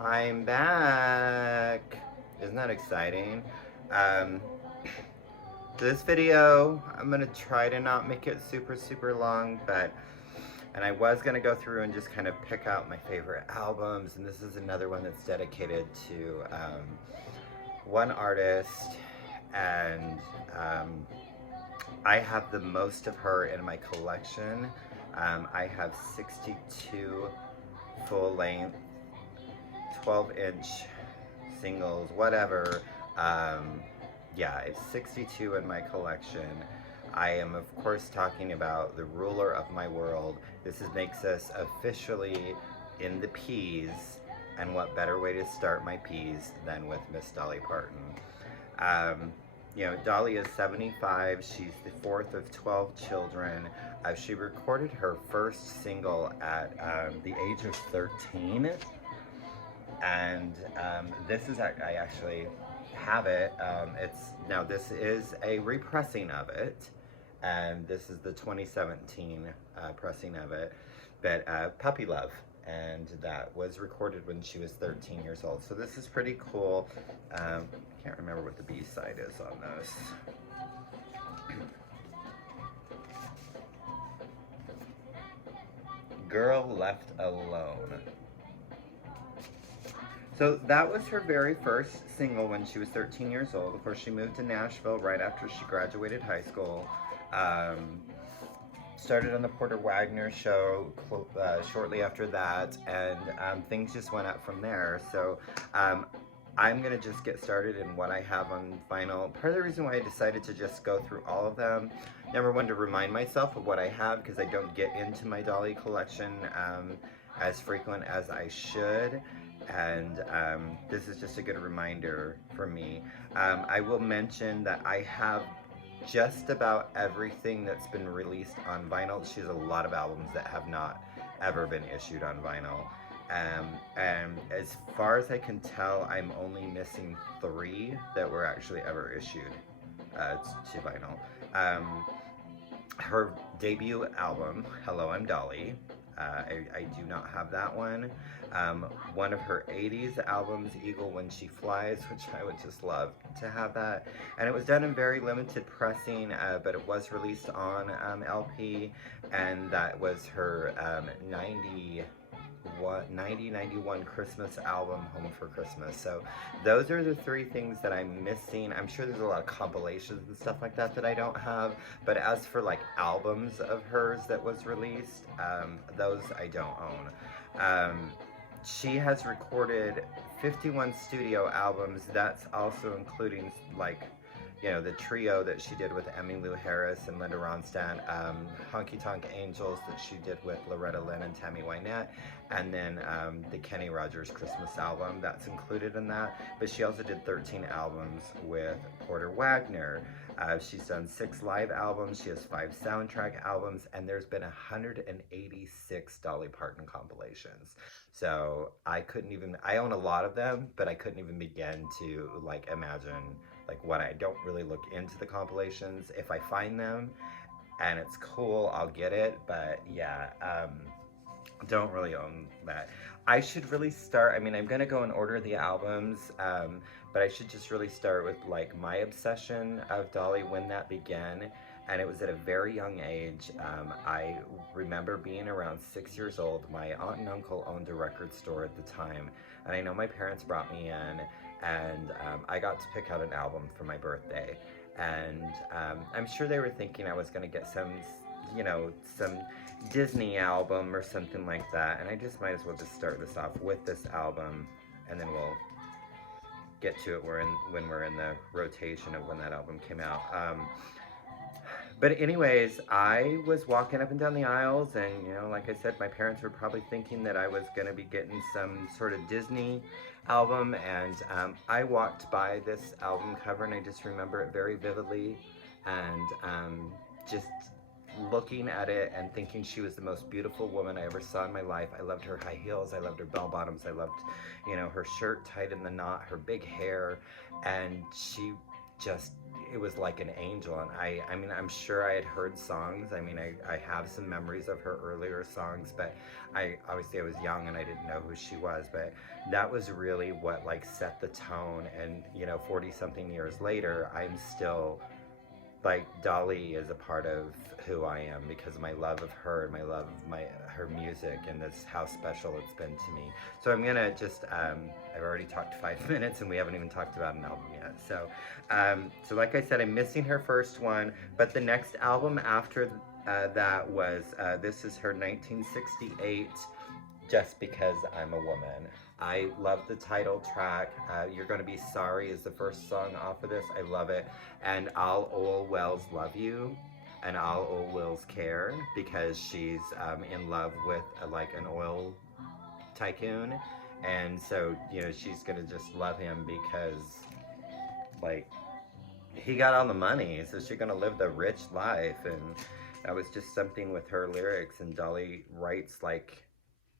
I'm back. Isn't that exciting? Um, this video, I'm gonna try to not make it super long, and I was gonna go through and just kind of pick out my favorite albums, and this is another one that's dedicated to one artist, and I have the most of her in my collection. I have 62 full length 12-inch singles, whatever. Um, yeah, I have 62 in my collection. I am, of course, talking about the ruler of my world. Makes us officially in the P's, and what better way to start my P's than with Miss Dolly Parton? Um, Dolly is 75. She's the fourth of 12 children. She recorded her first single at the age of 13, and this is I actually have it. This is a repressing of it, and this is the 2017 pressing of it, but Puppy Love, and that was recorded when she was 13 years old. So this is pretty cool. Can't remember what the B side is on this. Girl Left Alone. So that was her very first single when she was 13 years old. Of course, she moved to Nashville right after she graduated high school. Started on the Porter Wagoner show shortly after that, and things just went up from there. So I'm going to just get started in what I have on vinyl. Part of the reason why I decided to just go through all of them, number one, to remind myself of what I have, because I don't get into my Dolly collection as frequent as I should. And this is just a good reminder for me. I will mention that I have just about everything that's been released on vinyl. She has a lot of albums that have not ever been issued on vinyl. And as far as I can tell, I'm only missing 3 that were actually ever issued to vinyl. Her debut album, Hello, I'm Dolly. I do not have that one. One of her 80s albums, Eagle When She Flies, which I would just love to have that. And it was done in very limited pressing, but it was released on LP, and that was her 91 Christmas album, Home for Christmas. So those are the 3 things that I'm missing. I'm sure there's a lot of compilations and stuff like that that I don't have, but as for like albums of hers that was released, those I don't own. She has recorded 51 studio albums. That's also including the trio that she did with Emmylou Harris and Linda Ronstadt, Honky Tonk Angels that she did with Loretta Lynn and Tammy Wynette, and then the Kenny Rogers Christmas album, that's included in that. But she also did 13 albums with Porter Wagoner. She's done 6 live albums, she has 5 soundtrack albums, and there's been 186 Dolly Parton compilations. So I own a lot of them, but I couldn't even begin to imagine what. I don't really look into the compilations. If I find them and it's cool, I'll get it, but yeah, don't really own that. I should really start, I'm gonna go and order the albums, but I should just really start with my obsession of Dolly, when that began. And it was at a very young age. I remember being around 6 years old. My aunt and uncle owned a record store at the time, and I know my parents brought me in, and I got to pick out an album for my birthday. And I'm sure they were thinking I was going to get some Disney album or something like that, and I just might as well just start this off with this album, and then we'll get to it when we're in the rotation of when that album came out. But anyways, I was walking up and down the aisles, and like I said, my parents were probably thinking that I was going to be getting some sort of Disney album, and I walked by this album cover, and I just remember it very vividly, and just looking at it and thinking she was the most beautiful woman I ever saw in my life. I loved her high heels, I loved her bell bottoms, I loved her shirt tied in the knot, her big hair, and she just, it was like an angel. And I mean, I'm sure I had heard songs. I mean, I have some memories of her earlier songs, but obviously I was young and I didn't know who she was. But that was really what like set the tone. And, you know, 40 something years later, I'm still like, Dolly is a part of who I am because of my love of her and my love of her music, and that's how special it's been to me. So I'm gonna just I've already talked 5 minutes and we haven't even talked about an album yet. So like I said, I'm missing her first one, but the next album after that was this is her 1968 Just Because I'm a Woman. I love the title track. You're Gonna Be Sorry is the first song off of this. I love it. And All Old Wells Love You and All Old Wells Care, because she's in love with like an oil tycoon. And so, you know, she's gonna just love him because like he got all the money, so she's gonna live the rich life. And that was just something with her lyrics. And Dolly writes like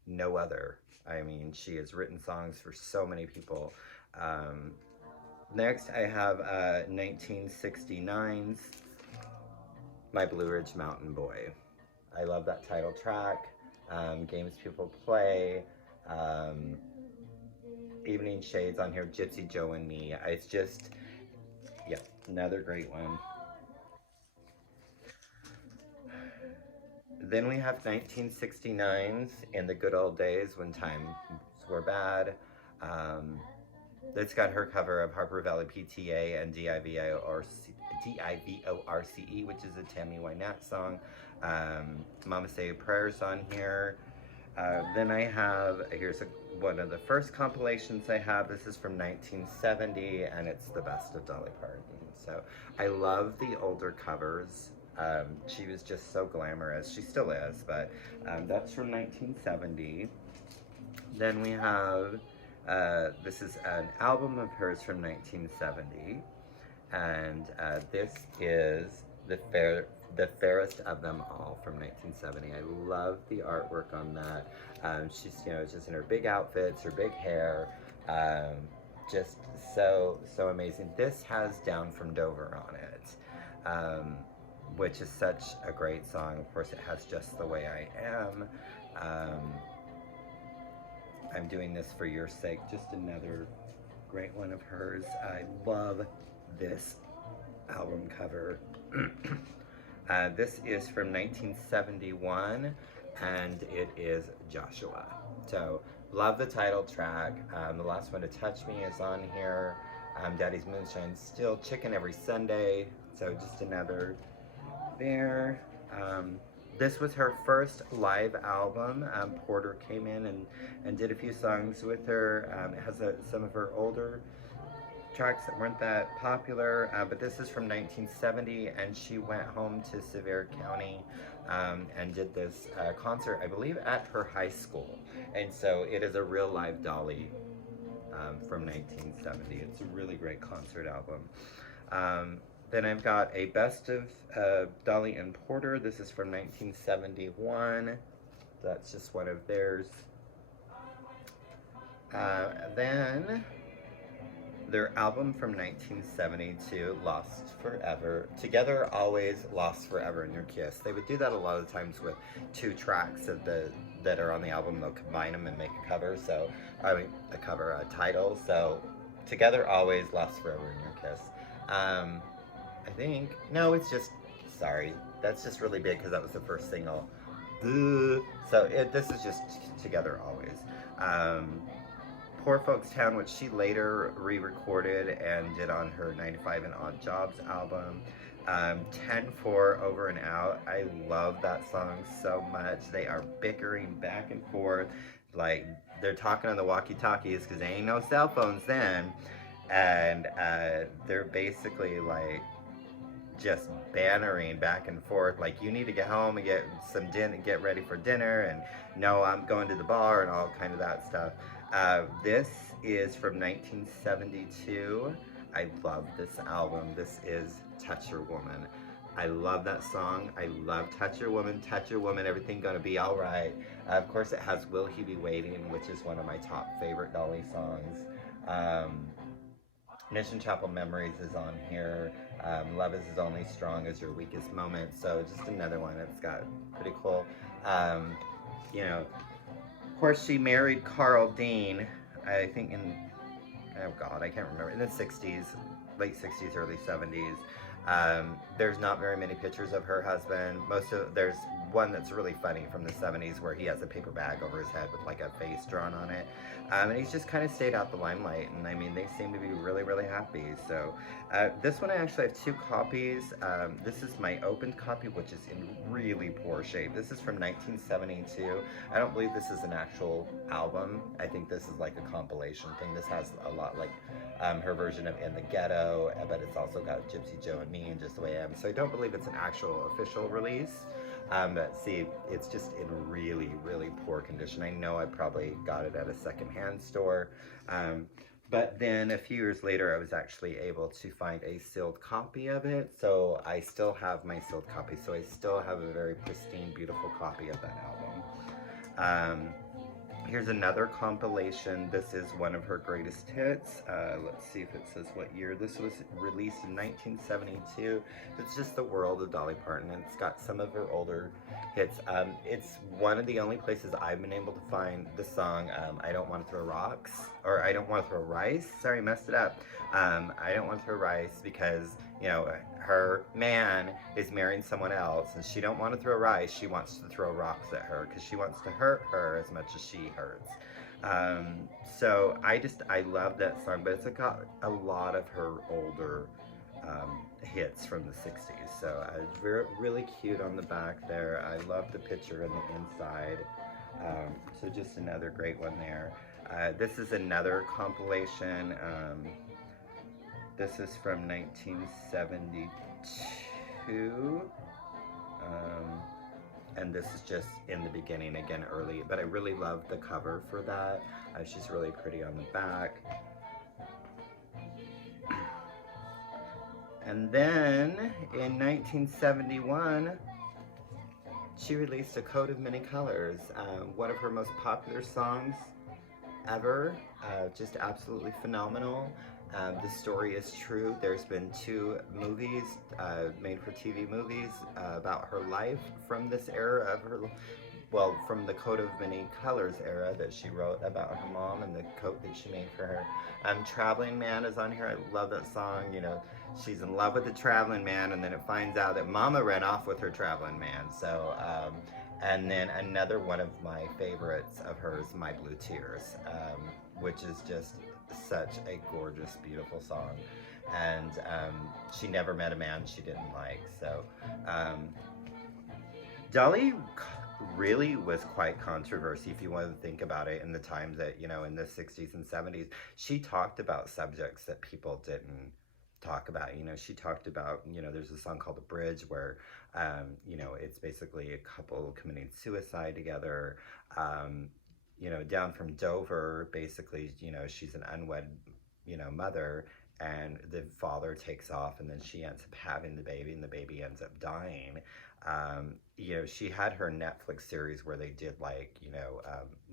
no other. I mean, she has written songs for so many people. Next, I have 1969's My Blue Ridge Mountain Boy. I love that title track. Games People Play. Evening Shades on here. Gypsy Joe and Me. It's just, yeah, another great one. Then we have 1969's In the Good Old Days When Times Were Bad. It's got her cover of Harper Valley PTA and DIVORCE, which is a Tammy Wynette song. Mama Say Prayers on here. Then I have, here's one of the first compilations I have. This is from 1970, and it's the best of Dolly Parton. So I love the older covers. She was just so glamorous. She still is, but that's from 1970. Then we have, this is an album of hers from 1970, and this is the Fairest of Them All from 1970. I love the artwork on that. She's, you know, just in her big outfits, her big hair, just so amazing. This has Down from Dover on it, which is such a great song. Of course, it has Just the Way I Am. I'm Doing This for Your Sake, just another great one of hers. I love this album cover. This is from 1971, and it is Joshua. So, love the title track. The Last One to Touch Me is on here. Daddy's Moonshine Still, Chicken Every Sunday. So, just another there. This was her first live album. Porter came in and did a few songs with her. It has some of her older tracks that weren't that popular, but this is from 1970, and she went home to Sevier County and did this concert, I believe, at her high school. And so it is a real live Dolly from 1970. It's a really great concert album. Then I've got a best of Dolly and Porter. This is from 1971. That's just one of theirs. Then their album from 1972, Lost Forever. Together Always, Lost Forever in Your Kiss. They would do that a lot of times with two tracks of that are on the album. They'll combine them and make a cover. So, I mean, a title. So, Together Always, Lost Forever in Your Kiss. I think, no, it's just, sorry, that's just really big because that was the first single. So this is just Together Always. Poor Folks Town, which she later re-recorded and did on her 95 and Odd Jobs album. 10-4 Over and Out. I love that song so much. They are bickering back and forth. Like, they're talking on the walkie-talkies because there ain't no cell phones then. And they're basically like just bannering back and forth, like, you need to get home and get some dinner, get ready for dinner, and no, I'm going to the bar, and all kind of that stuff. This is from 1972. I love this album. This is Touch Your Woman. I love that song. I love Touch Your Woman, everything gonna be all right. Of course, it has Will He Be Waiting, which is one of my top favorite Dolly songs. Mission Chapel Memories is on here. Love is as only strong as your weakest moment. So just another one that's got pretty cool. Um, you know, of course, she married Carl Dean. I think in oh god, I can't remember, in the 60s, late 60s, early 70s. There's not very many pictures of her husband. There's one that's really funny from the 70s where he has a paper bag over his head with like a face drawn on it. And he's just kind of stayed out the limelight. And I mean, they seem to be really, really happy. So this one I actually have two copies. This is my opened copy, which is in really poor shape. This is from 1972. I don't believe this is an actual album. I think this is like a compilation thing. This has a lot like her version of In the Ghetto, but it's also got Gypsy Joe and Me and Just the Way I Am. So I don't believe it's an actual official release. But see, it's just in really, really poor condition. I know I probably got it at a secondhand store. But then a few years later, I was actually able to find a sealed copy of it. So I still have my sealed copy. So I still have a very pristine, beautiful copy of that album. Here's another compilation. This is one of her greatest hits. Let's see if it says what year. This was released in 1972. It's just the world of Dolly Parton, and it's got some of her older hits. It's one of the only places I've been able to find the song I Don't Want to Throw Rocks, or I Don't Want to Throw Rice. Sorry, messed it up. I Don't Want to Throw Rice because, you know, her man is marrying someone else and she don't want to throw rice. She wants to throw rocks at her because she wants to hurt her as much as she hurts. So I love that song, but it's got a lot of her older hits from the 60s. So really cute on the back there. I love the picture on the inside. So just another great one there. This is another compilation. This is from 1972. And this is just in the beginning, again, early. But I really love the cover for that. She's really pretty on the back. And then in 1971, she released A Coat of Many Colors, one of her most popular songs ever, just absolutely phenomenal. The story is true. There's been two movies, made for TV movies, about her life from this era of her, well, from the Coat of Many Colors era that she wrote about her mom and the coat that she made for her. Traveling Man is on here. I love that song. You know, she's in love with the traveling man, and then it finds out that Mama ran off with her traveling man. So, and then another one of my favorites of hers, My Blue Tears, which is just such a gorgeous, beautiful song. And she never met a man she didn't like. So Dolly really was quite controversial if you want to think about it in the times that, you know, in the 60s and 70s. She talked about subjects that people didn't talk about. You know, she talked about, you know, there's a song called The Bridge where, you know, it's basically a couple committing suicide together. You know, Down from Dover, basically, you know, she's an unwed, you know, mother, and the father takes off, and then she ends up having the baby, and the baby ends up dying. You know, she had her Netflix series where they did like, you know,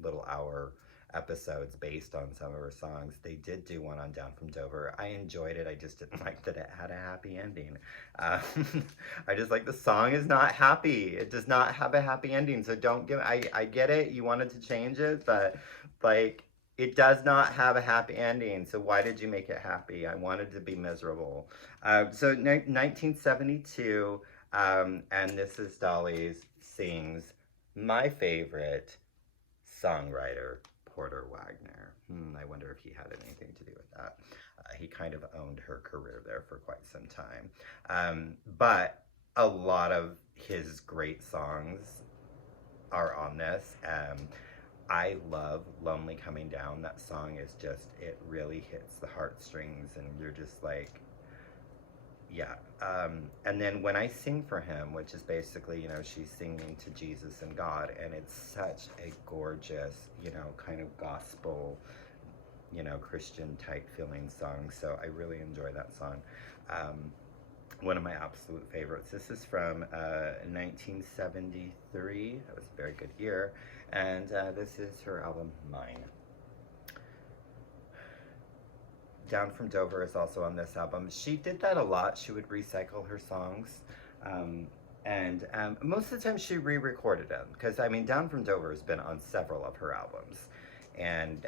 little hour episodes based on some of her songs. They did do one on Down from Dover. I enjoyed it. I just didn't like that it had a happy ending. I just like the song is not happy. It does not have a happy ending. So don't give, I get it. You wanted to change it, but like, it does not have a happy ending. So why did you make it happy? I wanted to be miserable. So 1972, and this is Dolly's Sings, my favorite songwriter, Porter Wagner. I wonder if he had anything to do with that. He kind of owned her career there for quite some time. But a lot of his great songs are on this. I love Lonely Coming Down. That song is just, it really hits the heartstrings, and you're just like, yeah. And then When I Sing for Him, which is basically, you know, she's singing to Jesus and God, and it's such a gorgeous, you know, kind of gospel, you know, Christian type feeling song. So I really enjoy that song. One of my absolute favorites. This is from 1973. That was a very good year. And this is her album, Mine. Down from Dover is also on this album. She did that a lot. She would recycle her songs. Um, and most of the time she re-recorded them because I mean Down from Dover has been on several of her albums, and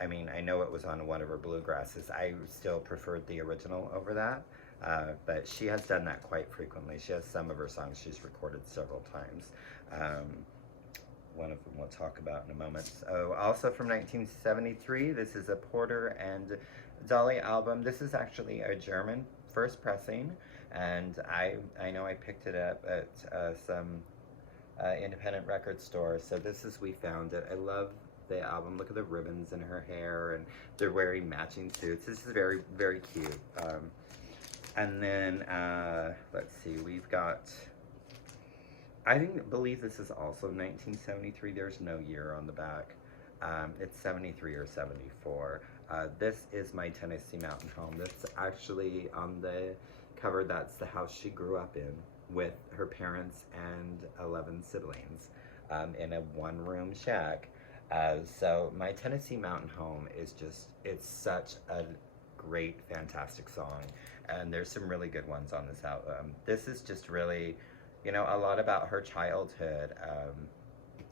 I mean I know it was on one of her bluegrasses. I still preferred the original over that, but she has done that quite frequently. She has some of her songs she's recorded several times. Um, One of them we'll talk about in a moment. So also from 1973, this is a Porter and Dolly album. This is actually a German first pressing, and I know I picked it up at some independent record store. So this is We Found It. I love the album. Look at the ribbons in her hair, and they're wearing matching suits. This is very, very cute. And then let's see, we've got. Believe this is also 1973. There's no year on the back. It's 73 or 74. This is My Tennessee Mountain Home. This actually on the cover. That's the house she grew up in with her parents and 11 siblings in a one-room shack. So My Tennessee Mountain Home is just, it's such a great, fantastic song. And there's some really good ones on this album. This is just really, you know, a lot about her childhood.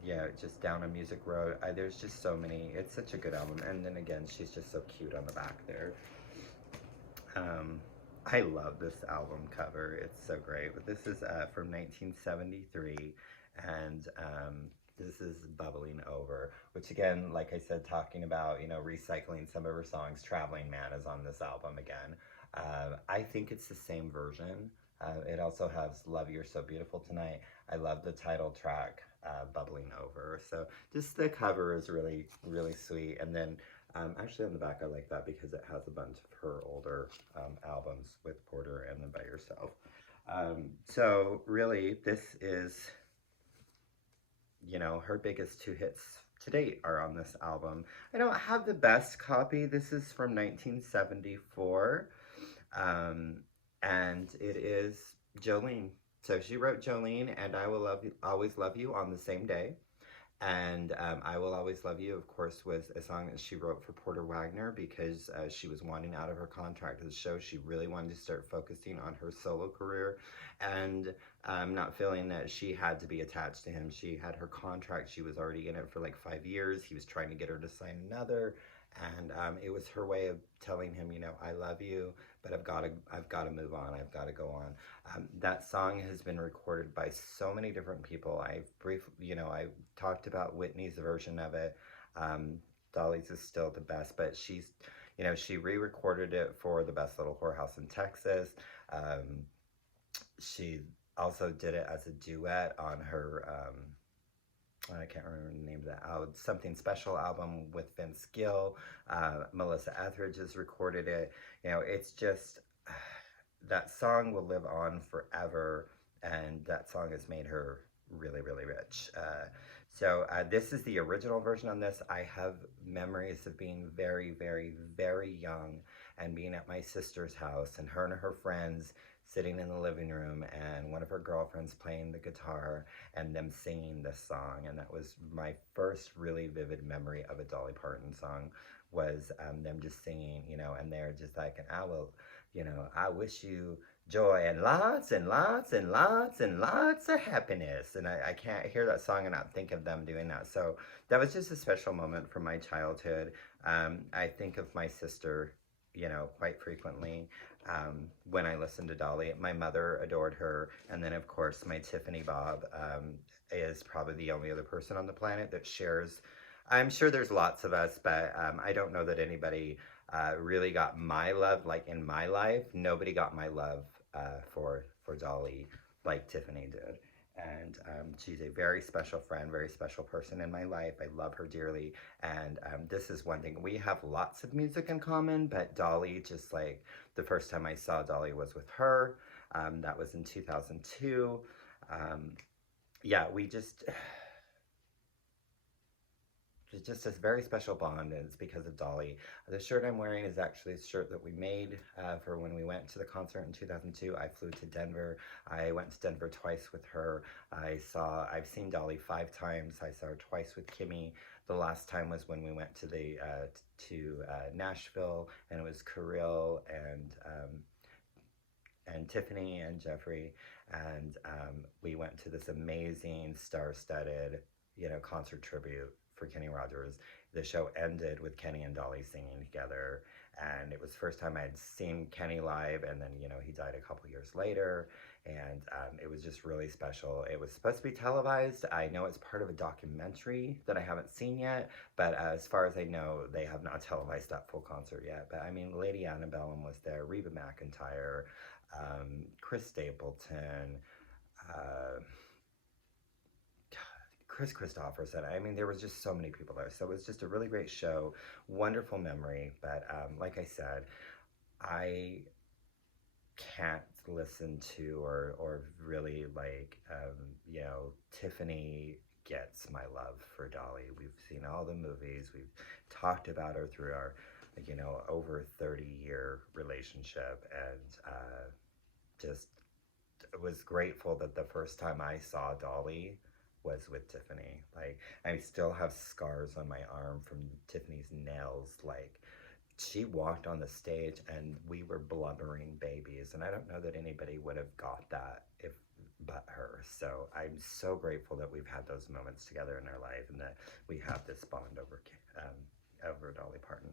Yeah, just down a music road. There's just so many. It's such a good album. And then again, she's just so cute on the back there. I love this album cover. It's so great. But this is from 1973, and this is Bubbling Over, which again, like I said, talking about, you know, recycling some of her songs. Traveling Man is on this album again. I think it's the same version. It also has Love You're So Beautiful Tonight. I love the title track, Bubbling Over. So just the cover is really, really sweet. And then actually on the back I like that because it has a bunch of her older albums with Porter and then by herself. So really this is, you know, her biggest two hits to date are on this album. I don't have the best copy. This is from 1974. And it is Jolene. So she wrote Jolene and I Will Love You, Always Love You on the same day. And I Will Always Love You, of course, was a song that she wrote for Porter Wagner because she was wanting out of her contract at the show. She really wanted to start focusing on her solo career and not feeling that she had to be attached to him. She had her contract. She was already in it for like 5 years. He was trying to get her to sign another. And it was her way of telling him, you know, I love you, but I've got to move on. I've got to go on. That song has been recorded by so many different people. I talked about Whitney's version of it. Dolly's is still the best, but she's, you know, she re-recorded it for the Best Little Whorehouse in Texas. She also did it as a duet on her. I can't remember the name of that album, Something Special album with Vince Gill. Melissa Etheridge has recorded it. You know, it's just, that song will live on forever, and that song has made her really, really rich. So this is the original version on this. I have memories of being very, very, very young and being at my sister's house and her friends sitting in the living room and one of her girlfriends playing the guitar and them singing this song. And that was my first really vivid memory of a Dolly Parton song, was them just singing, you know, and they're just like, and I will, you know, I wish you joy and lots and lots and lots and lots of happiness. And I can't hear that song and not think of them doing that. So that was just a special moment from my childhood. I think of my sister, you know, quite frequently when I listen to Dolly. My mother adored her, and then of course my Tiffany Bob is probably the only other person on the planet that shares. I'm sure there's lots of us, but I don't know that anybody really got my love, like in my life. Nobody got my love for Dolly like Tiffany did. And she's a very special friend, very special person in my life. I love her dearly. And this is one thing. We have lots of music in common, but Dolly, just like the first time I saw Dolly was with her. That was in 2002. Yeah, we just it's just this very special bond, and it's because of Dolly. The shirt I'm wearing is actually a shirt that we made for when we went to the concert in 2002. I flew to Denver. I went to Denver twice with her. I've seen Dolly 5 times. I saw her twice with Kimmy. The last time was when we went to Nashville, and it was Kirill and Tiffany and Jeffrey, and we went to this amazing star-studded, concert tribute for Kenny Rogers. The show ended with Kenny and Dolly singing together, and it was the first time I'd seen Kenny live, and then, he died a couple years later, and it was just really special. It was supposed to be televised. I know it's part of a documentary that I haven't seen yet, but as far as I know, they have not televised that full concert yet. But I mean, Lady Antebellum was there, Reba McEntire, Chris Stapleton, uh, Chris Christopherson. I mean, there was just so many people there. So it was just a really great show, wonderful memory. But like I said, I can't listen to or really like, Tiffany gets my love for Dolly. We've seen all the movies. We've talked about her through our, over 30-year relationship, and just was grateful that the first time I saw Dolly was with Tiffany. Like, I still have scars on my arm from Tiffany's nails. Like, she walked on the stage and we were blubbering babies, and I don't know that anybody would have got that but her. So I'm so grateful that we've had those moments together in our life, and that we have this bond over Dolly Parton.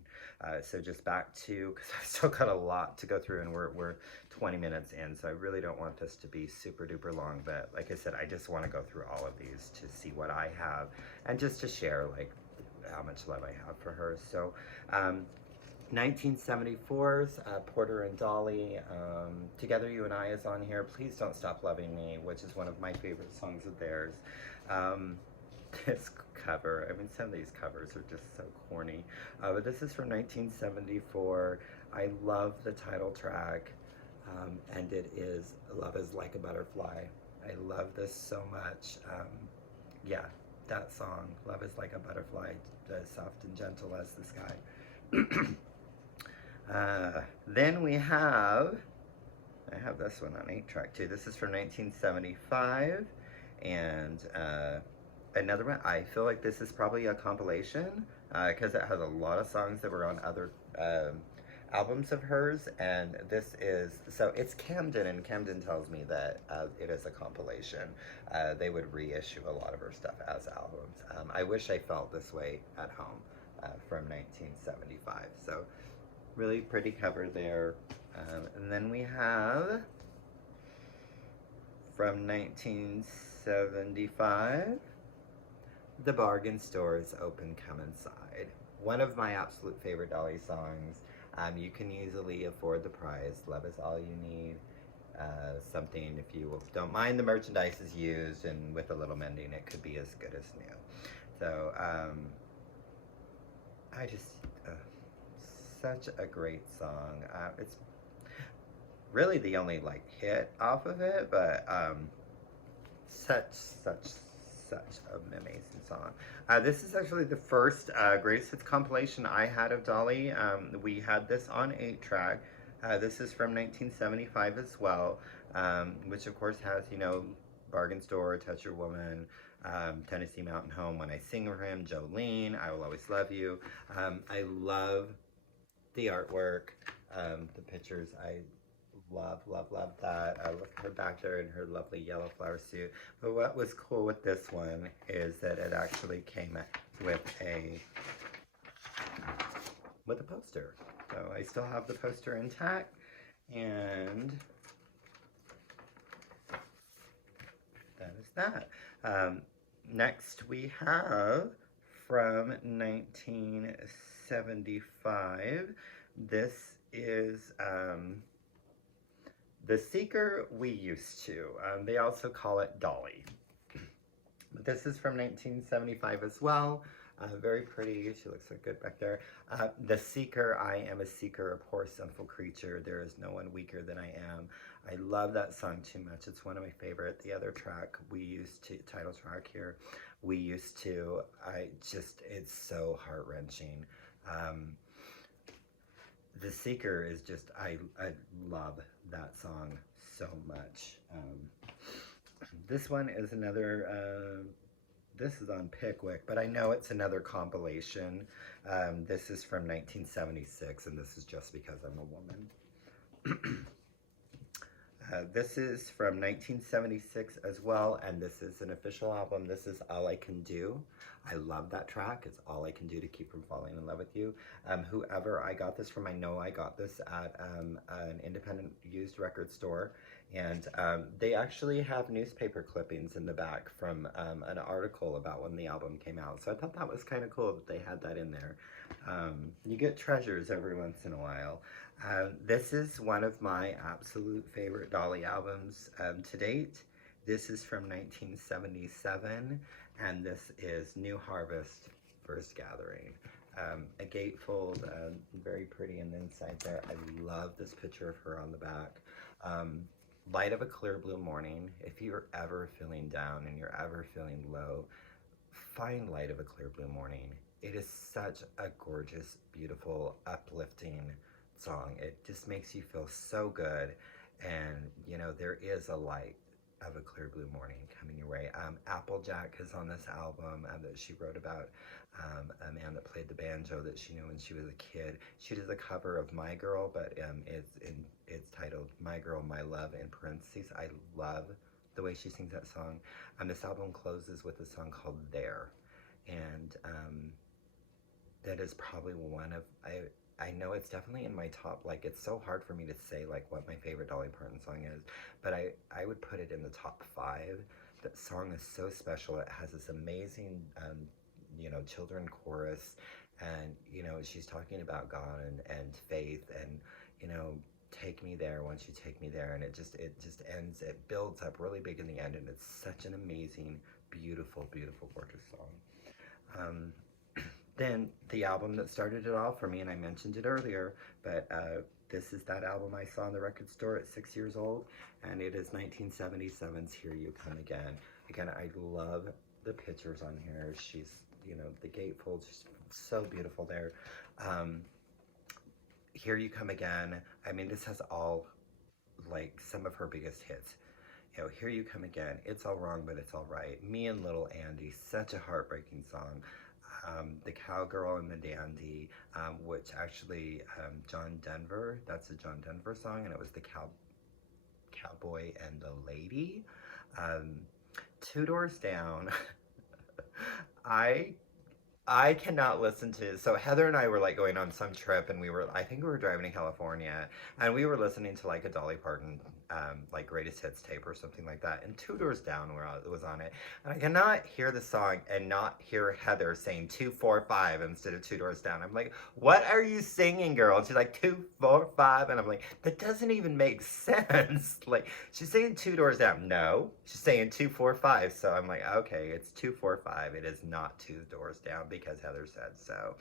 So just back to, because I've still got a lot to go through, and we're 20 minutes in, so I really don't want this to be super duper long, but like I said, I just want to go through all of these to see what I have, and just to share like how much love I have for her. So 1974's Porter and Dolly, Together You and I is on here. Please Don't Stop Loving Me, which is one of my favorite songs of theirs. This cover, I mean, some of these covers are just so corny, but this is from 1974. I love the title track, and it is Love Is Like a Butterfly. I love this so much. Yeah, that song, Love Is Like a Butterfly, as soft and gentle as the sky. Then we have, I have this one on 8-track too. This is from 1975, and another one. I feel like this is probably a compilation, because it has a lot of songs that were on other albums of hers, and this is, so it's Camden, and Camden tells me that it is a compilation. They would reissue a lot of her stuff as albums. I wish I felt this way at home, from 1975. So really pretty cover there. And then we have from 1975, The Bargain Store's Open Come Inside. One of my absolute favorite Dolly songs. You can easily afford the price. Love Is All You Need. Something, if you don't mind the merchandise is used, and with a little mending, it could be as good as new. So, I just, such a great song. It's really the only like hit off of it, but such an amazing song. This is actually the first greatest hits compilation I had of Dolly. We had this on 8-track. This is from 1975 as well, which of course has, Bargain Store, Touch Your Woman, Tennessee Mountain Home, When I Sing for Him, Jolene, I Will Always Love You. I love the artwork, the pictures. I love that. I look at her back there in her lovely yellow flower suit. But what was cool with this one is that it actually came with a poster. So I still have the poster intact, and that is that. Next we have from 1975. This is The Seeker We Used To. They also call it Dolly. But this is from 1975 as well. Very pretty. She looks so good back there. The Seeker, I am a seeker, a poor sinful creature. There is no one weaker than I am. I love that song too much. It's one of my favorite. The other track we used to, title track here, we used to, it's so heart wrenching. Um, the Seeker is just, I love that song so much. This one is another, this is on Pickwick, but I know it's another compilation. This is from 1976, and this is Just Because I'm a Woman. This is from 1976 as well, and this is an official album. This is All I Can Do. I love that track. It's all I can do to keep from falling in love with you. Whoever I got this from, I know I got this at an independent used record store, and they actually have newspaper clippings in the back from an article about when the album came out. So I thought that was kind of cool that they had that in there. You get treasures every once in a while. This is one of my absolute favorite Dolly albums to date. This is from 1977, and this is New Harvest First Gathering. A gatefold, very pretty on the inside there. I love this picture of her on the back. Light of a Clear Blue Morning. If you're ever feeling down and you're ever feeling low, find Light of a Clear Blue Morning. It is such a gorgeous, beautiful, uplifting song. It just makes you feel so good, and you know there is a light of a clear blue morning coming your way. Applejack is on this album that she wrote about a man that played the banjo that she knew when she was a kid. She does a cover of My Girl, but it's titled My Girl, My Love in parentheses. I love the way she sings that song. This album closes with a song called There, and that is probably one of, I know it's definitely in my top, like it's so hard for me to say like what my favorite Dolly Parton song is, but I would put it in the top 5. That song is so special. It has this amazing, children chorus, and, she's talking about God and faith, and, take me there once you take me there, and it just ends, it builds up really big in the end, and it's such an amazing, beautiful, beautiful, gorgeous song. Then the album that started it all for me, and I mentioned it earlier, but this is that album I saw in the record store at 6 years old, and it is 1977's Here You Come Again. Again, I love the pictures on here. She's, the gatefold's just so beautiful there. Here You Come Again. I mean, this has all, like, some of her biggest hits. Here You Come Again, It's All Wrong, But It's All Right. Me and Little Andy, such a heartbreaking song. The Cowgirl and the Dandy, which actually John Denver, that's a John Denver song, and it was the Cowboy and the Lady. Two Doors Down. I cannot listen to, so Heather and I were like going on some trip, and I think we were driving to California, and we were listening to like a Dolly Parton like greatest hits tape or something like that, and Two Doors Down was on it, and I cannot hear the song and not hear Heather saying 2-4-5 instead of Two Doors Down. I'm like, what are you singing, girl? And she's like 2-4-5, and I'm like, that doesn't even make sense. Like, she's saying Two Doors Down. No, she's saying 2-4-5. So I'm like, okay, it's 2-4-5. It is not Two Doors Down because Heather said so.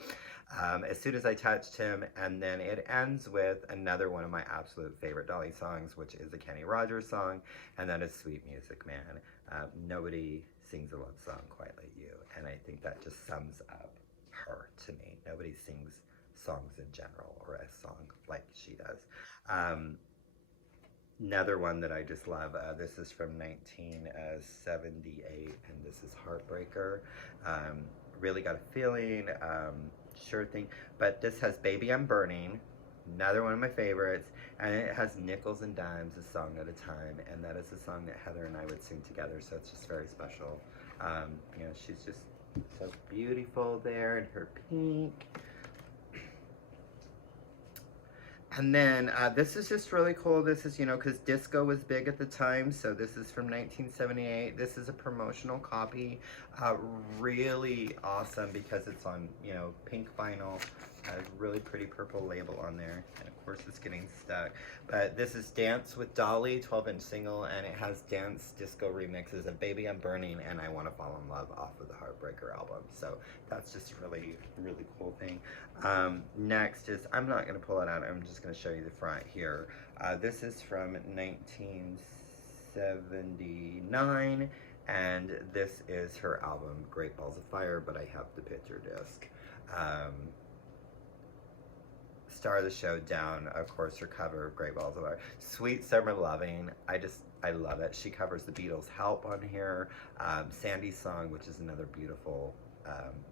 As Soon as I Touched Him, and then it ends with another one of my absolute favorite Dolly songs, which is a Kenny Rogers song, and that is Sweet Music Man. Nobody sings a love song quite like you, and I think that just sums up her to me. Nobody sings songs in general, or a song like she does. Another one that I just love, this is from 1978, and this is Heartbreaker. Really Got a Feeling, Sure Thing, but this has Baby I'm Burning, another one of my favorites, and it has Nickels and Dimes, A Song at a Time, and that is a song that Heather and I would sing together, so it's just very special. She's just so beautiful there in her pink. And then this is just really cool. This is, you know, because disco was big at the time. So this is from 1978. This is a promotional copy. Uh, really awesome because it's on, you know, pink vinyl. A really pretty purple label on there. And of course it's getting stuck. But this is Dance with Dolly, 12-inch single. And it has dance disco remixes of Baby I'm Burning and I Want to Fall in Love off of the Heartbreaker album. So that's just really, really cool thing. Next is, I'm not going to pull it out, I'm just going to show you the front here. This is from 1979, and this is her album, Great Balls of Fire, but I have the picture disc. Um, Star of the Show down, of course, her cover of Great Balls of Fire. Sweet Summer Loving, I love it. She covers the Beatles' Help on here. Sandy's Song, which is another beautiful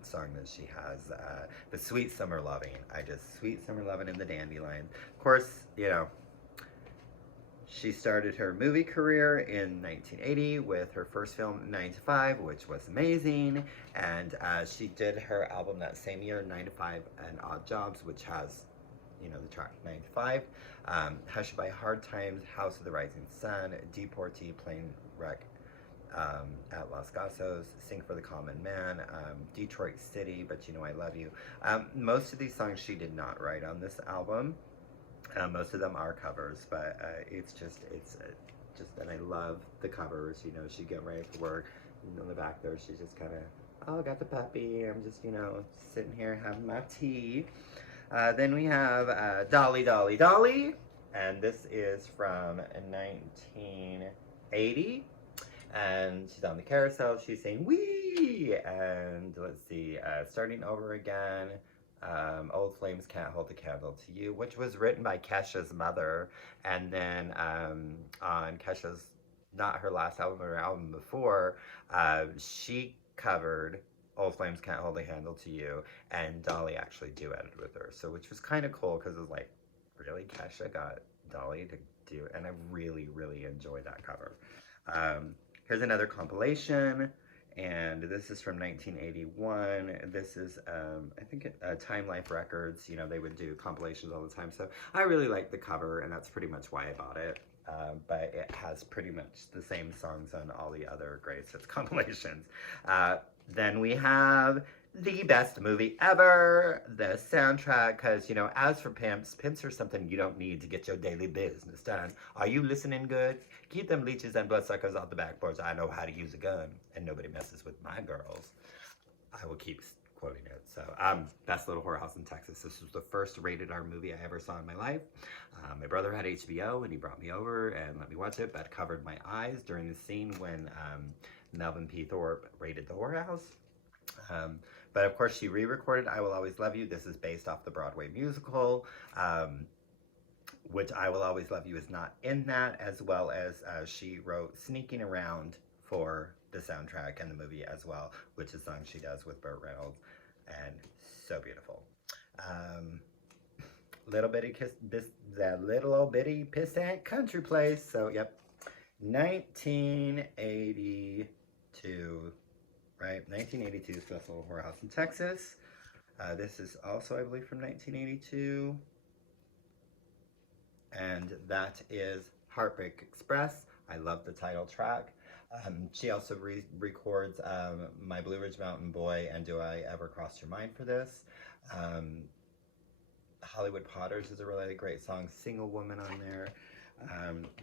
song that she has. But Sweet Summer Loving, Sweet Summer Loving in the Dandelion. Of course, you know, she started her movie career in 1980 with her first film, 9 to 5, which was amazing. And she did her album that same year, 9 to 5 and Odd Jobs, which has, you know, the track 9 to 5. Hushed by Hard Times, House of the Rising Sun, Deportee, Plane Wreck at Los Gatos, Sing for the Common Man, Detroit City, But You Know I Love You. Most of these songs she did not write on this album. Most of them are covers, but it's just, and I love the covers. You know, she get ready for work, and on the back there, she's just kind of, oh, got the puppy. I'm just, you know, sitting here having my tea. Then we have Dolly, Dolly, Dolly, and this is from 1980. And she's on the carousel, she's saying, wee! And let's see, Starting Over Again, Old Flames Can't Hold a Candle to You, which was written by Kesha's mother. And then on Kesha's, not her last album, but her album before, she covered Old Flames Can't Hold a Candle to You, and Dolly actually duetted with her. So, which was kind of cool, because it was like, really, Kesha got Dolly to do it? And I really, really enjoyed that cover. Here's another compilation, and this is from 1981. This is, I think, Time Life Records. You know, they would do compilations all the time, so I really like the cover, and that's pretty much why I bought it. But it has pretty much the same songs on all the other Greatest Hits compilations. Then we have the best movie ever, the soundtrack, because, you know, as for pimps, pimps are something you don't need to get your daily business done. Are you listening good? Keep them leeches and bloodsuckers off the backboards. I know how to use a gun, and nobody messes with my girls. I will keep quoting it. So, Best Little Whorehouse in Texas. This was the first rated R movie I ever saw in my life. My brother had HBO, and he brought me over and let me watch it, but covered my eyes during the scene when Melvin P. Thorpe raided the whorehouse. But of course, she re-recorded I Will Always Love You. This is based off the Broadway musical, which I Will Always Love You is not in that, as well as she wrote Sneaking Around for the soundtrack and the movie as well, which is a song she does with Burt Reynolds, and so beautiful. Little bitty kiss, that little old bitty pissant country place. So, yep, 1982. Right, 1982 Best Little Whorehouse in Texas. This is also, I believe, from 1982. And that is Heartbreak Express. I love the title track. She also records My Blue Ridge Mountain Boy and Do I Ever Cross Your Mind for this. Hollywood Potters is a really great song. Single Woman on there.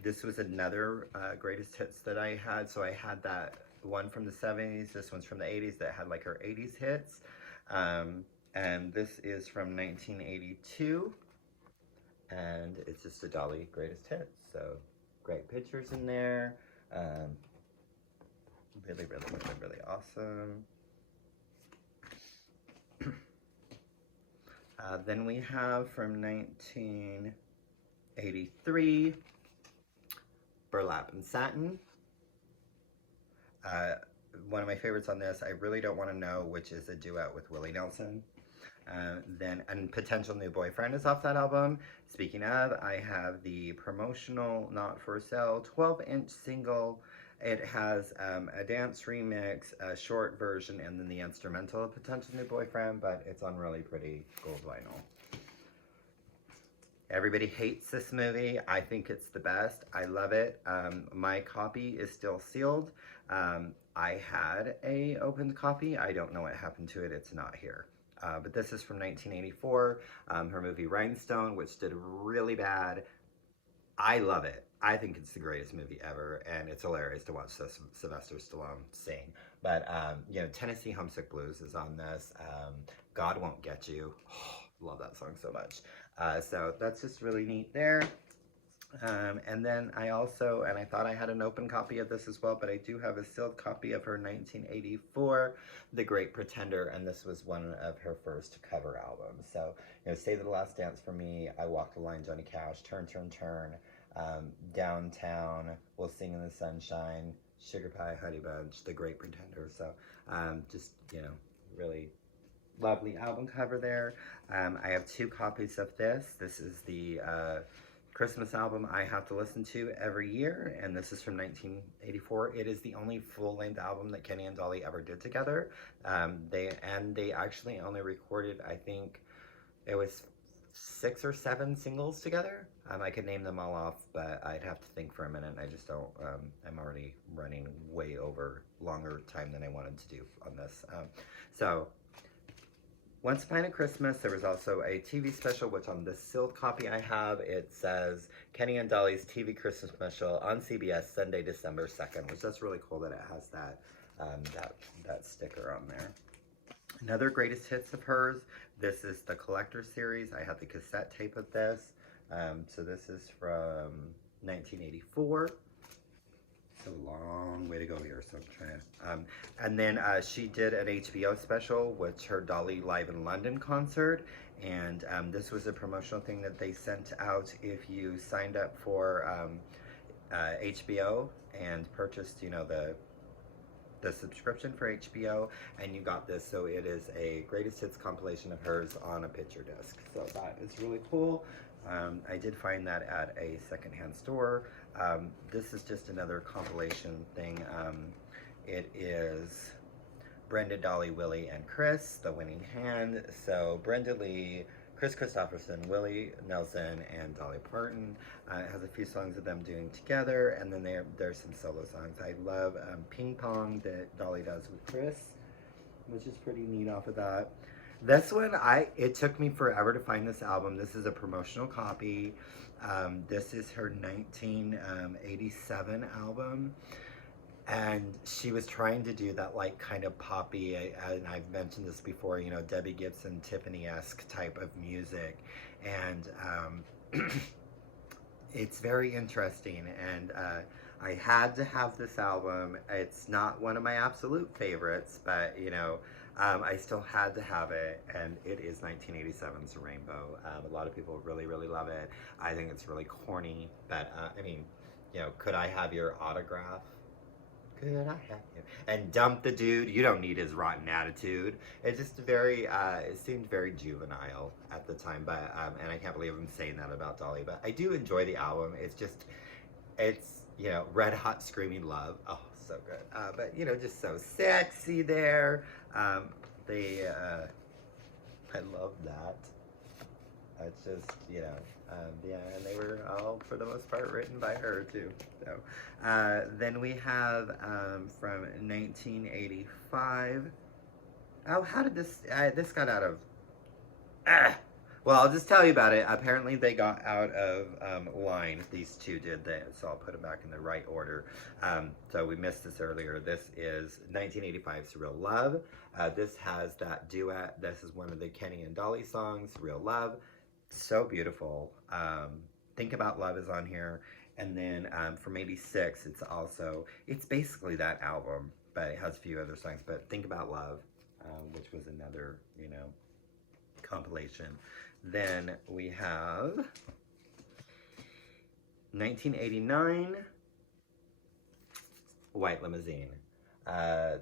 This was another greatest hits that I had. So I had that one from the 70s, this one's from the 80s that had like her 80s hits. And this is from 1982. And it's just a Dolly greatest hits. So great pictures in there. Really, really, really, really awesome. Then we have from 1983, Burlap and Satin. One of my favorites on this, I Really Don't Want to Know, which is a duet with Willie Nelson. Then And Potential New Boyfriend is off that album. Speaking of, I have the promotional Not For Sale 12-inch single. It has a dance remix, a short version, and then the instrumental of Potential New Boyfriend, but it's on really pretty gold vinyl. Everybody hates this movie. I think it's the best. I love it. My copy is still sealed. I had a opened copy. I don't know what happened to it. It's not here. But this is from 1984. Her movie Rhinestone, which did really bad. I love it. I think it's the greatest movie ever, and it's hilarious to watch Sylvester Stallone sing. But Tennessee Homesick Blues is on this. God Won't Get You. Oh, love that song so much. So that's just really neat there. And then and I thought I had an open copy of this as well, but I do have a sealed copy of her 1984, The Great Pretender, and this was one of her first cover albums. So, Save the Last Dance for Me, I Walk the Line, Johnny Cash, Turn, Turn, Turn, Downtown, We'll Sing in the Sunshine, Sugar Pie, Honey Bunch, The Great Pretender. So, really lovely album cover there. I have 2 copies of this. This is the Christmas album I have to listen to every year, and this is from 1984. It is the only full-length album that Kenny and Dolly ever did together. They actually only recorded, I think, it was 6 or 7 singles together. I could name them all off, but I'd have to think for a minute. I just don't. I'm already running way over longer time than I wanted to do on this. Once Upon a Christmas, there was also a TV special, which on this sealed copy I have, it says Kenny and Dolly's TV Christmas special on CBS Sunday, December 2nd, which that's really cool that it has that sticker on there. Another greatest hits of hers, this is the Collector Series. I have the cassette tape of this. So this is from 1984. A long way to go here, so I'm trying to. And then she did an HBO special, which her Dolly Live in London concert, and this was a promotional thing that they sent out if you signed up for HBO and purchased, the subscription for HBO, and you got this. So it is a greatest hits compilation of hers on a picture disc. So that is really cool. I did find that at a secondhand store. This is just another compilation thing. It is Brenda, Dolly, Willie, and Chris, the winning hand. So Brenda Lee, Chris Christopherson, Willie Nelson, and Dolly Parton. It has a few songs of them doing together, and then there's some solo songs. I love Ping Pong that Dolly does with Chris, which is pretty neat off of that. This one, it took me forever to find this album. This is a promotional copy. This is her 1987 album. And she was trying to do that kind of poppy, and I've mentioned this before, Debbie Gibson, Tiffany-esque type of music. And it's very interesting. And I had to have this album. It's not one of my absolute favorites, but I still had to have it, and it is 1987's Rainbow. A lot of people really, really love it. I think it's really corny, but could I have your autograph? Could I have you? And dump the dude. You don't need his rotten attitude. It's just it seemed very juvenile at the time, but and I can't believe I'm saying that about Dolly, but I do enjoy the album. It's Red Hot Screaming Love. Oh, so good. But just so sexy there. I love that. It's just, and they were all, for the most part, written by her, too. So, then we have, from 1985, oh, how did this got out of, well, I'll just tell you about it. Apparently, they got out of line. These two did that, so I'll put them back in the right order. So we missed this earlier. This is 1985's Real Love. This has that duet. This is one of the Kenny and Dolly songs, Real Love. So beautiful. Think About Love is on here. And then from 86, it's basically that album, but it has a few other songs. But Think About Love, which was another, compilation. Then we have 1989, White Limousine.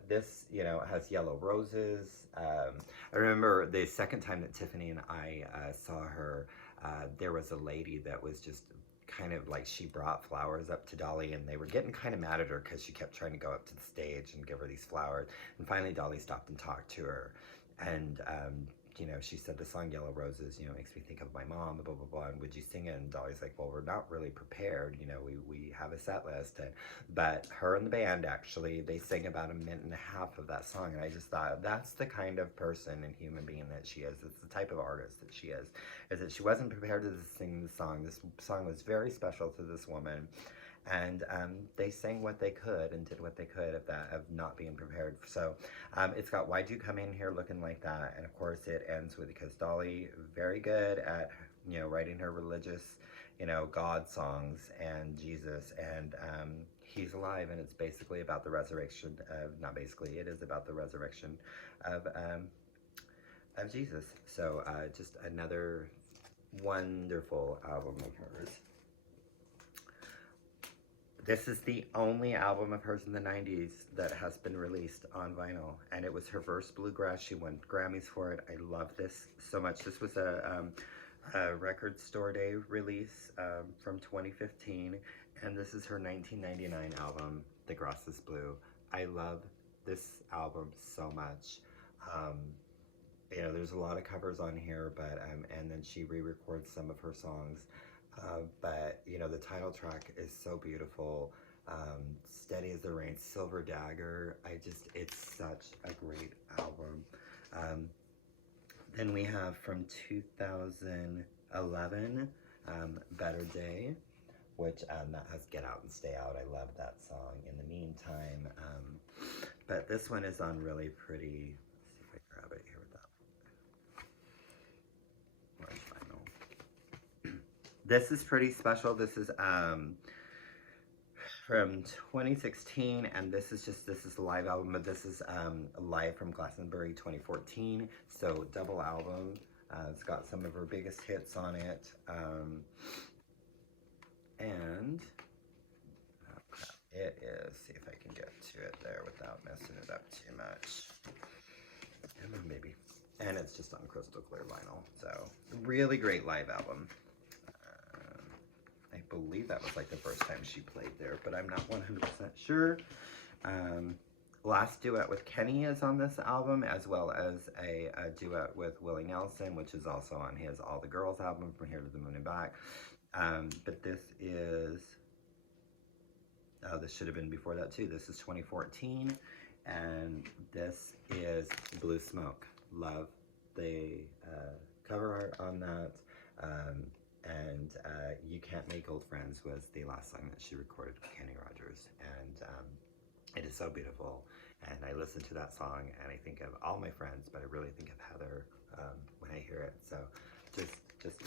This, has Yellow Roses. I remember the second time that Tiffany and I saw her, there was a lady that was just kind of she brought flowers up to Dolly, and they were getting kind of mad at her because she kept trying to go up to the stage and give her these flowers. And finally, Dolly stopped and talked to her. And you know, she said the song Yellow Roses, you know, makes me think of my mom, blah, blah, blah, and would you sing it? And Dolly's like, well, we're not really prepared, you know, we have a set list. And, but her and the band, actually, they sang about a minute and a half of that song, and I just thought, that's the kind of person and human being that she is. It's the type of artist that she is that she wasn't prepared to sing the song. This song was very special to this woman. And they sang what they could and did what they could of not being prepared. So it's got Why'd You Come In Here Looking Like That? And of course it ends with, because Dolly, very good at, you know, writing her religious, you know, God songs and Jesus, and he's alive, and it's basically about the resurrection of, not basically, it is about the resurrection of Jesus. So just another wonderful album of hers. This is the only album of hers in the 90s that has been released on vinyl, and it was her first bluegrass. She won Grammys for it. I love this so much. This was a Record Store Day release from 2015, and this is her 1999 album, The Grass is Blue. I love this album so much. You know, there's a lot of covers on here, but and then she re-records some of her songs. But, you know, the title track is so beautiful. Steady as the Rain, Silver Dagger. It's such a great album. Then we have from 2011, Better Day, which that has Get Out and Stay Out. I love that song. In the Meantime, but this one is on really pretty. Let's see if I grab it here with that. Where's vinyl? This is pretty special. This is from 2016, and this is a live album, but this is live from Glastonbury 2014. So double album. It's got some of her biggest hits on it, and oh crap, it is. See if I can get to it there without messing it up too much. Come on, baby. And it's just on crystal clear vinyl. So really great live album. I believe that was like the first time she played there, but I'm not 100% sure. Last Duet with Kenny is on this album, as well as a duet with Willie Nelson, which is also on his All the Girls album, From Here to the Moon and Back. But this is, oh, this should have been before that too. This is 2014, and this is Blue Smoke. Love the cover art on that. And You Can't Make Old Friends was the last song that she recorded with Kenny Rogers, and it is so beautiful. And I listen to that song and I think of all my friends, but I really think of Heather when I hear it. So just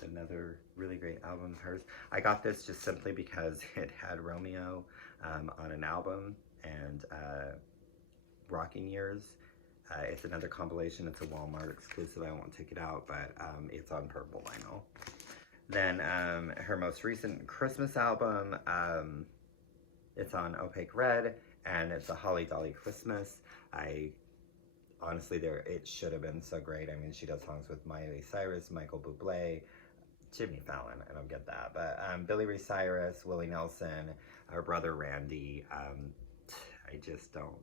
another really great album of hers. I got this just simply because it had Romeo on an album, and Rocking Years. It's another compilation. It's a Walmart exclusive. I won't take it out, but it's on purple vinyl. Then her most recent Christmas album, it's on Opaque Red, and it's a Holly Dolly Christmas. Honestly, it should have been so great. I mean, she does songs with Miley Cyrus, Michael Bublé, Jimmy Fallon, I don't get that, but Billy Ray Cyrus, Willie Nelson, her brother Randy. I just don't,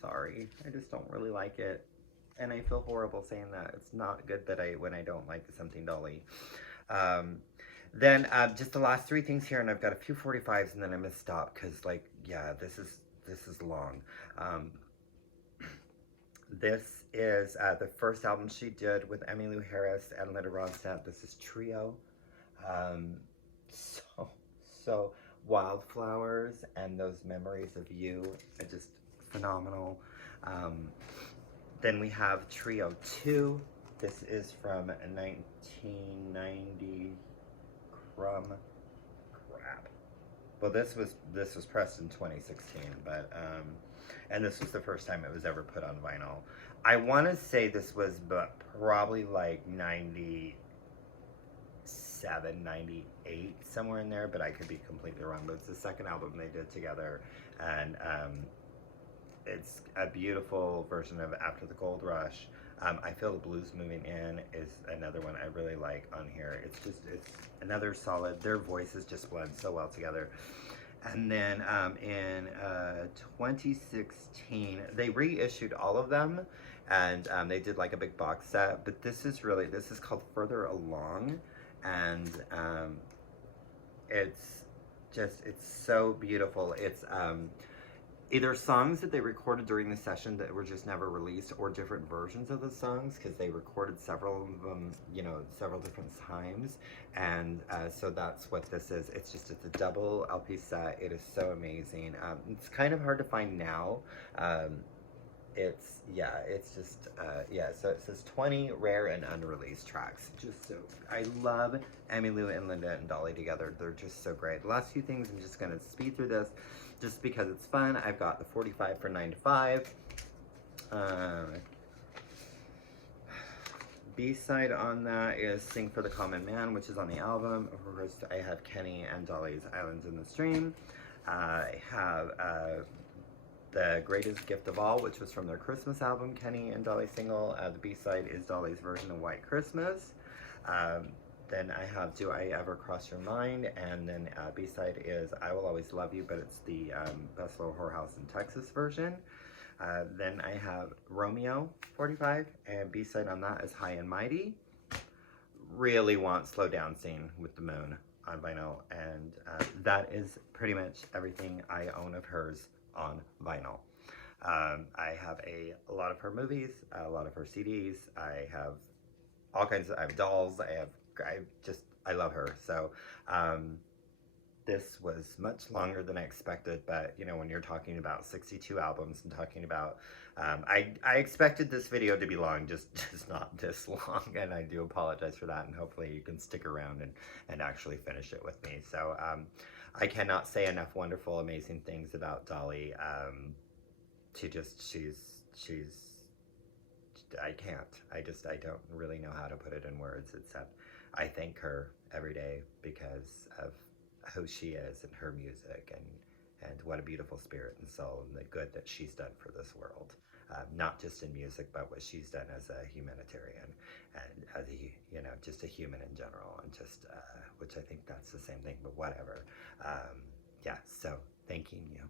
sorry, I just don't really like it. And I feel horrible saying that. It's not good that when I don't like something Dolly. Then just the last three things here, and I've got a few 45s, and then I'm gonna stop because, like, yeah, this is long. This is the first album she did with Emmylou Harris and Linda Ronstadt. This is Trio. So Wildflowers and Those Memories of You are just phenomenal. Then we have Trio 2. This is from 1990. Crap. Well, this was pressed in 2016, but and this was the first time it was ever put on vinyl. I want to say this was probably like 97, 98, somewhere in there, but I could be completely wrong. But it's the second album they did together, and it's a beautiful version of After the Gold Rush. I Feel the Blues Moving In is another one I really like on here. It's another solid, their voices just blend so well together. And then in 2016, they reissued all of them, and they did like a big box set. But this is called Further Along, and it's it's so beautiful. It's either songs that they recorded during the session that were just never released, or different versions of the songs, because they recorded several of them, you know, several different times. And so that's what this is. It's a double LP set. It is so amazing. It's kind of hard to find now. It's just yeah. So it says 20 rare and unreleased tracks. Just so I love Emmylou and Linda and Dolly together. They're just so great. The last few things, I'm just gonna speed through this, just because it's fun. I've got the 45 for 9 to 5. B-side on that is Sing for the Common Man, which is on the album. Of course, I have Kenny and Dolly's Islands in the Stream. I have The Greatest Gift of All, which was from their Christmas album, Kenny and Dolly single. The B-side is Dolly's version of White Christmas. Then I have Do I Ever Cross Your Mind, and then B-side is I Will Always Love You, but it's the Best Little Whorehouse in Texas version. Then I have Romeo 45, and B-side on that is High and Mighty. Really want Slow Down Scene with the Moon on vinyl, and that is pretty much everything I own of hers on vinyl. I have a lot of her movies, a lot of her CDs. I have all kinds of, I have dolls. I love her. So this was much longer than I expected, but you know, when you're talking about 62 albums and talking about, I expected this video to be long, just not this long, and I do apologize for that, and hopefully you can stick around and actually finish it with me. So I cannot say enough wonderful, amazing things about Dolly. I can't. I don't really know how to put it in words, except I thank her every day because of who she is and her music, and what a beautiful spirit and soul, and the good that she's done for this world. Not just in music, but what she's done as a humanitarian, and as a, you know, just a human in general, and just, which I think that's the same thing, but whatever. Yeah, so thanking you.